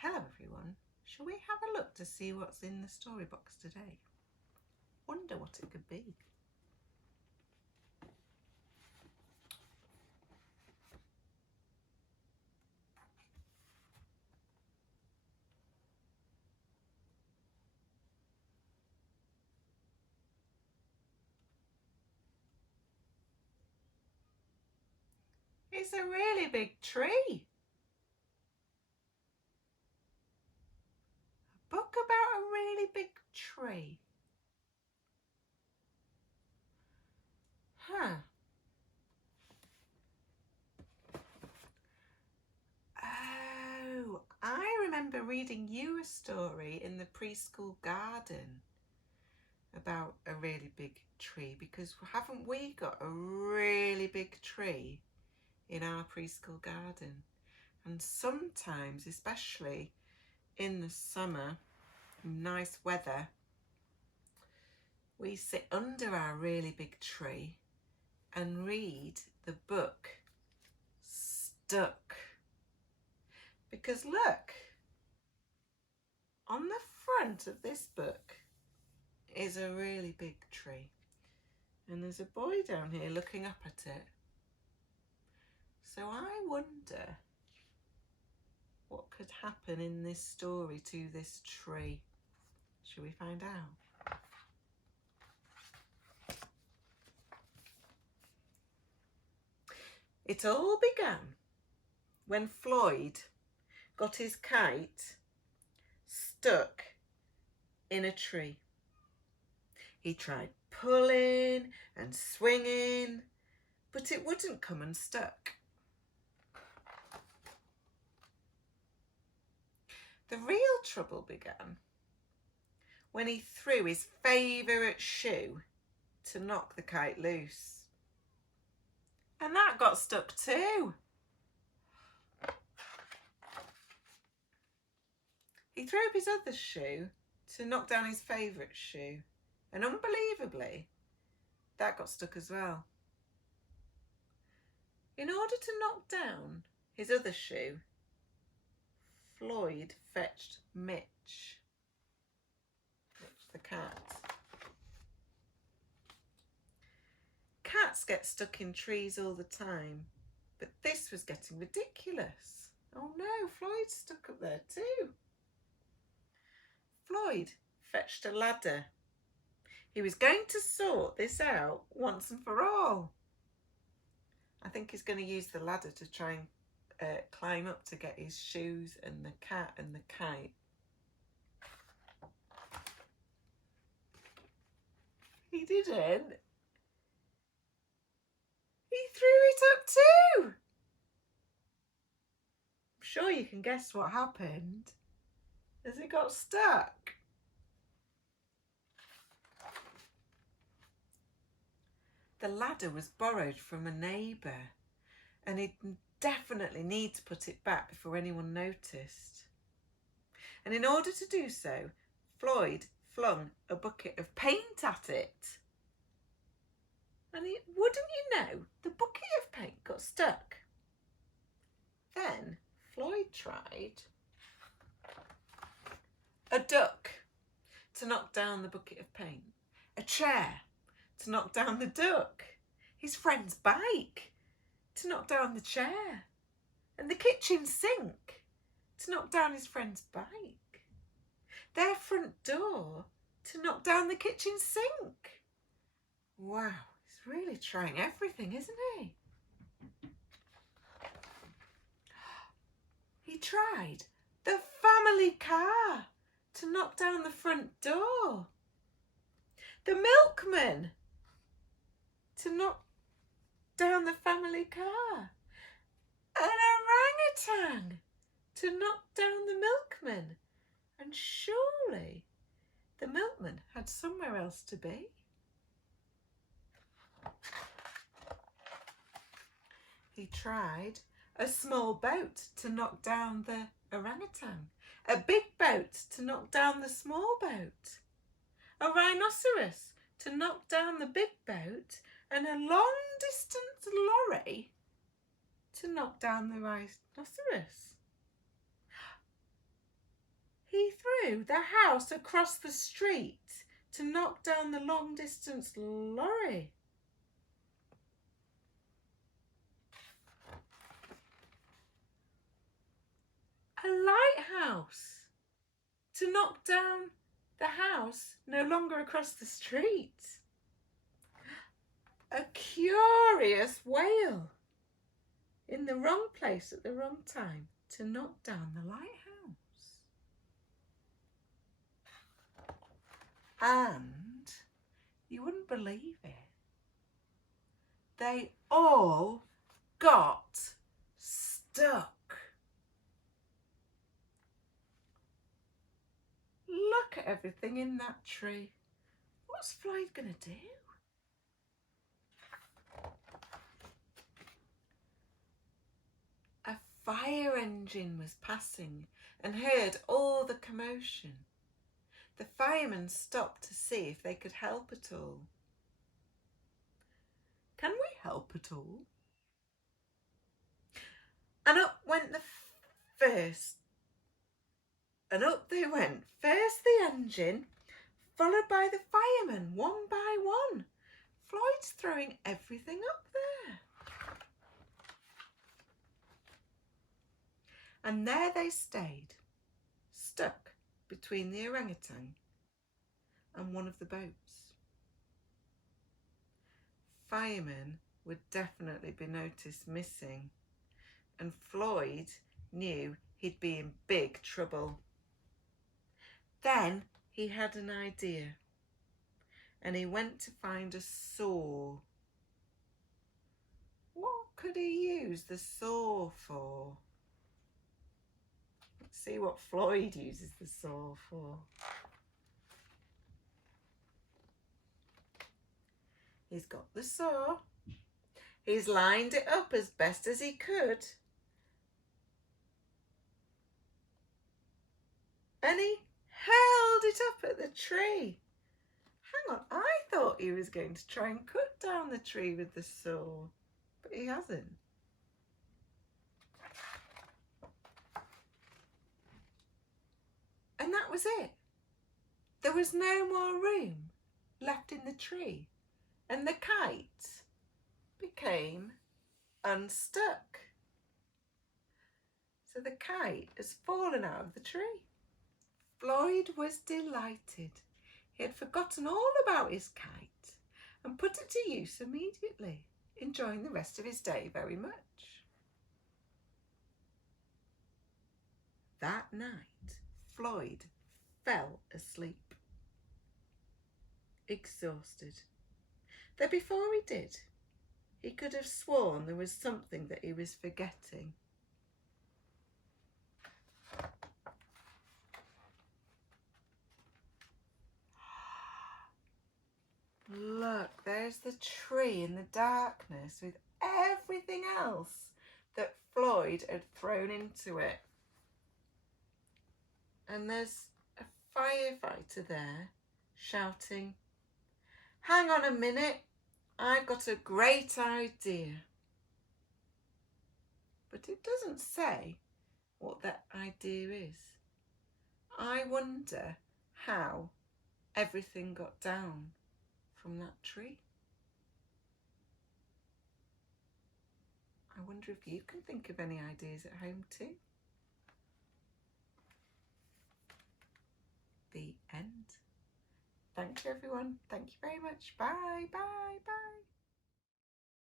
Hello everyone, shall we have a look to see what's in the story box today? Wonder what it could be. It's a really big tree. A book about a really big tree. Huh. Oh, I remember reading you a story in the preschool garden about a really big tree, because haven't we got a really big tree in our preschool garden? And sometimes, especially in the summer, nice weather, we sit under our really big tree and read the book Stuck. Because look, on the front of this book is a really big tree, and there's a boy down here looking up at it. So I wonder what could happen in this story to this tree. Shall we find out? It all began when Floyd got his kite stuck in a tree. He tried pulling and swinging, but it wouldn't come unstuck. The real trouble began when he threw his favourite shoe to knock the kite loose. And that got stuck too. He threw up his other shoe to knock down his favourite shoe, and unbelievably, that got stuck as well. In order to knock down his other shoe, Floyd fetched Mitch the cat. Cats get stuck in trees all the time, but this was getting ridiculous. Oh no, Floyd's stuck up there too. Floyd fetched a ladder. He was going to sort this out once and for all. I think he's going to use the ladder to try and climb up to get his shoes and the cat and the kite. He didn't. He threw it up too. I'm sure you can guess what happened as it got stuck. The ladder was borrowed from a neighbour, and he'd definitely need to put it back before anyone noticed. And in order to do so, Floyd flung a bucket of paint at it. And wouldn't you know, the bucket of paint got stuck. Then Floyd tried a duck to knock down the bucket of paint, a chair to knock down the duck, his friend's bike to knock down the chair, and the kitchen sink to knock down his friend's bike, their front door to knock down the kitchen sink. Wow, he's really trying everything, isn't he? He tried the family car to knock down the front door, the milkman to knock down the family car, an orangutan to knock down the milkman, and surely the milkman had somewhere else to be. He tried a small boat to knock down the orangutan, a big boat to knock down the small boat, a rhinoceros to knock down the big boat, and a long-distance lorry to knock down the rhinoceros. knew the house across the street to knock down the long-distance lorry. A lighthouse to knock down the house no longer across the street. A curious whale in the wrong place at the wrong time to knock down the lighthouse. And you wouldn't believe it, they all got stuck. Look at everything in that tree. What's Floyd gonna do? A fire engine was passing and heard all the commotion. The firemen stopped to see if they could help at all. Can we help at all? And up went the first. And up they went. First the engine, followed by the firemen, one by one. Floyd's throwing everything up there. And there they stayed, stuck between the orangutan and one of the boats. Firemen would definitely be noticed missing, and Floyd knew he'd be in big trouble. Then he had an idea, and he went to find a saw. What could he use the saw for? Let's see what Floyd uses the saw for. He's got the saw. He's lined it up as best as he could. And he held it up at the tree. Hang on, I thought he was going to try and cut down the tree with the saw, but he hasn't. And that was it. There was no more room left in the tree, and the kite became unstuck. So the kite has fallen out of the tree. Floyd was delighted. He had forgotten all about his kite and put it to use immediately, enjoying the rest of his day very much. That night, Floyd fell asleep, exhausted. Though before he did, he could have sworn there was something that he was forgetting. Look, there's the tree in the darkness with everything else that Floyd had thrown into it. And there's a firefighter there shouting, "Hang on a minute, I've got a great idea." But it doesn't say what that idea is. I wonder how everything got down from that tree. I wonder if you can think of any ideas at home too. The end. Thank you everyone. Thank you very much. Bye, bye, bye.